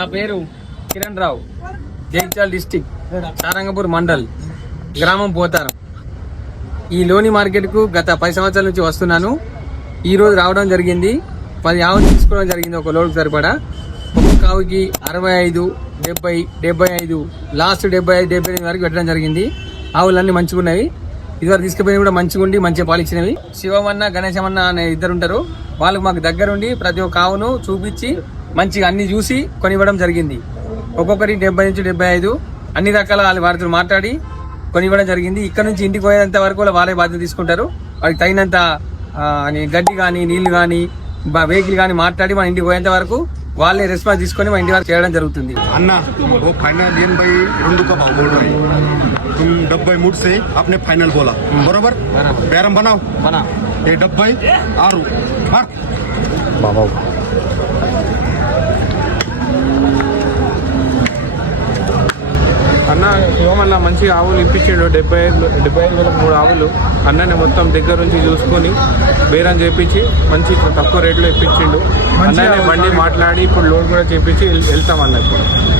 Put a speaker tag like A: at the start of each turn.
A: నా పేరు కిరణ్ రావు. జైచాల్ డిస్టిక్ సారంగపూర్ మండల్ గ్రామం పోతారం. ఈ లోని మార్కెట్కు గత పది సంవత్సరాల నుంచి వస్తున్నాను. ఈరోజు రావడం జరిగింది. పది ఆవులు తీసుకోవడం జరిగింది ఒక లోడ్కి సరిపడా. ఒక్కొక్క ఆవుకి అరవై ఐదు డెబ్బై డెబ్బై ఐదు లాస్ట్ డెబ్బై ఐదు డెబ్బై ఎనిమిది వరకు పెట్టడం జరిగింది. ఆవులన్నీ మంచిగా ఉన్నాయి ఇదివరకు తీసుకుపోయినవి కూడా మంచిగా ఉండి మంచిగా పాలిచ్చినవి. శివమన్న గణేశమన్న అనే ఇద్దరు ఉంటారు. వాళ్ళు మాకు దగ్గరుండి ప్రతి ఒక్క ఆవును చూపించి మంచిగా అన్ని చూసి కొనివ్వడం జరిగింది ఒక్కొక్కరి డెబ్బై నుంచి డెబ్బై ఐదు అన్ని రకాల వాళ్ళ వారితో మాట్లాడి కొనివ్వడం జరిగింది ఇక్కడ నుంచి ఇంటికి పోయేంత వరకు కూడా వాళ్ళే బాధ్యత తీసుకుంటారు వాళ్ళకి తగినంత ఆ, అని గడ్డి కానీ నీళ్లు కానీ వెహికల్ కానీ మాట్లాడి మన ఇంటికి పోయేంత వరకు వాళ్ళే రెస్పాన్స్ తీసుకొని మన ఇంటి వరకు చేయడం జరుగుతుంది
B: अन्ना वो फाइनल एन भाई रुंडू का भाव बोल रहे हैं तुम डब्बे मुठ से आपने फाइनल बोला बरोबर
A: बराबर.
B: बैरम बनाओ
A: మన
B: ये डब्बे आरू मार
C: అన్న శివమల్ల మంచి ఆవులు ఇప్పించిండు. డెబ్బై ఐదు డెబ్బై ఐదు వేలకు మూడు ఆవులు. అన్నని మొత్తం దగ్గర నుంచి చూసుకొని బేరం చేపించి మంచి తక్కువ రేట్లో ఇప్పించిండు. అన్ననే బండి మాట్లాడి ఇప్పుడు లోన్ కూడా చేపించి వెళ్- వెళ్తాం అన్న ఇప్పుడు.